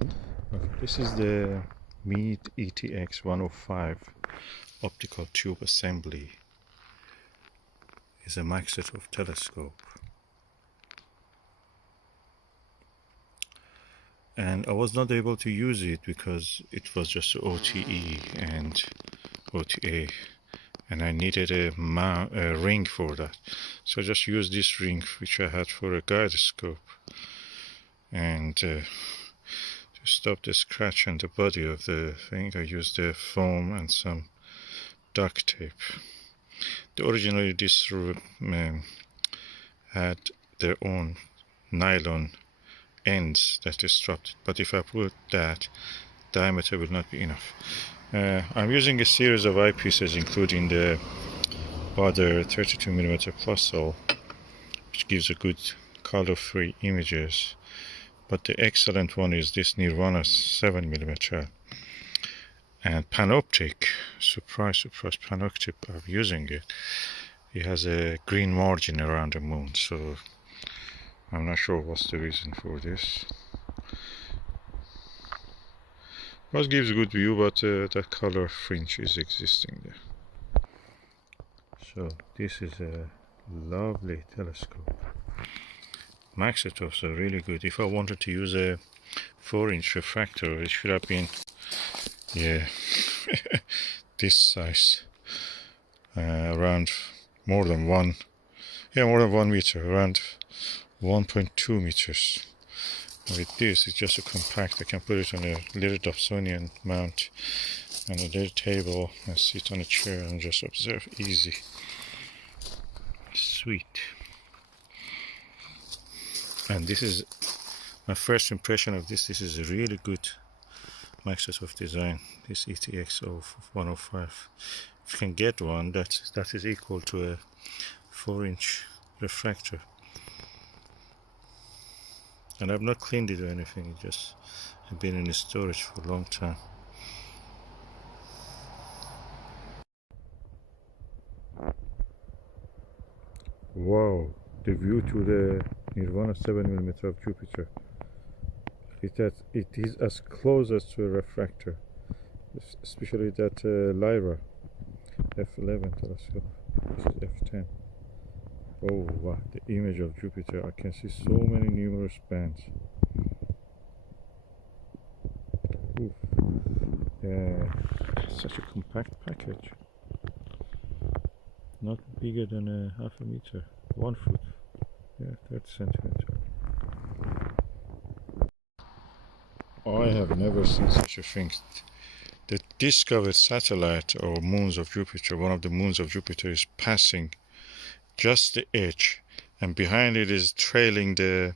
Okay, this is the Meade ETX 105 optical tube assembly. It's a Maksutov telescope. And I was not able to use it because it was just OTE and OTA, and I needed a ring for that. So I just used this ring which I had for a guide scope, and to stop the scratch on the body of the thing I used the foam and some duct tape. Originally this had their own nylon ends that disrupted, but if I put that, diameter will not be enough. I'm using a series of eyepieces including the Baader 32mm Plössl, which gives a good color-free images, but the excellent one is this Nirvana 7mm. And Panoptic, surprise, Panoptic, I'm using it. It has a green margin around the moon, so I'm not sure what's the reason for this. It gives a good view, but that color fringe is existing there. So this is a lovely telescope. Maksutovs are really good. If I wanted to use a 4-inch refractor, it should have been, yeah, this size, around more than 1 meter, around 1.2 meters. With this, it's just a compact. I can put it on a little Dobsonian mount on a little table and sit on a chair and just observe. Easy. Sweet. And this is my first impression of this. This is a really good Maksutov design, this ETX of 105. If you can get one that is equal to a 4-inch refractor. And I've not cleaned it or anything, it just had been in storage for a long time. Wow, the view to the Nirvana 7mm of Jupiter. It is as close as to a refractor, especially that Lyra F11 telescope. This is F10. Oh wow, the image of Jupiter. I can see so many numerous bands. Oof. Such a compact package. Not bigger than a half a meter. 1 foot. Yeah, 30 centimeters. I have never seen such a thing. The discovered satellite or moons of Jupiter, one of the moons of Jupiter, is passing just the edge, and behind it is trailing the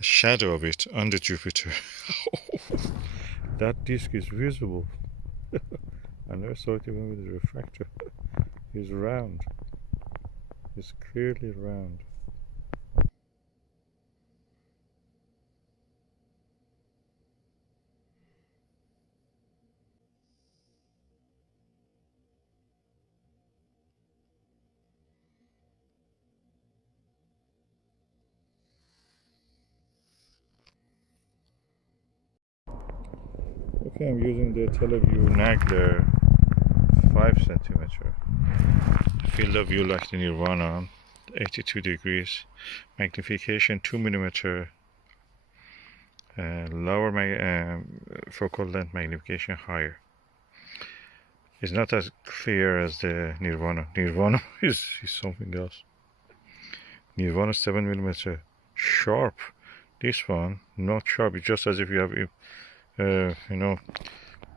shadow of it under Jupiter. That disk is visible. I never saw it even with a refractor. It's round. It's clearly round. Okay, I'm using the Televue Nagler 5 centimeter. Field of view like the Nirvana, 82 degrees, magnification 2mm, lower focal length magnification higher. It's not as clear as the Nirvana. Nirvana is something else. Nirvana 7mm sharp. This one not sharp. It's just as if you have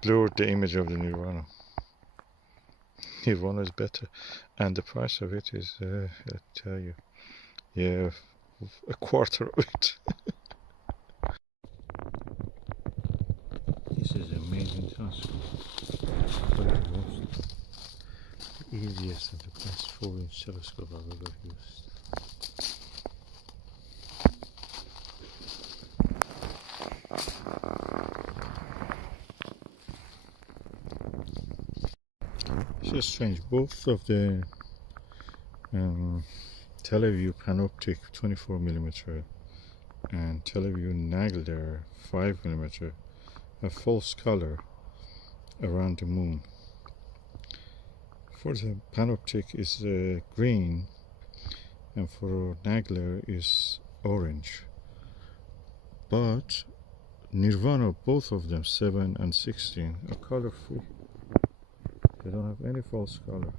blurred the image of the Nirvana. Nirvana is better, and the price of it is, I tell you, yeah, a quarter of it. This is amazing telescope. The easiest and the best 4-inch telescope I've ever used. It's just strange, both of the Televue Panoptic 24mm and Televue Nagler 5mm, a false color around the moon. For the Panoptic is green, and for Nagler is orange. But Nirvana, both of them, 7 and 16, are colorful. They don't have any false color.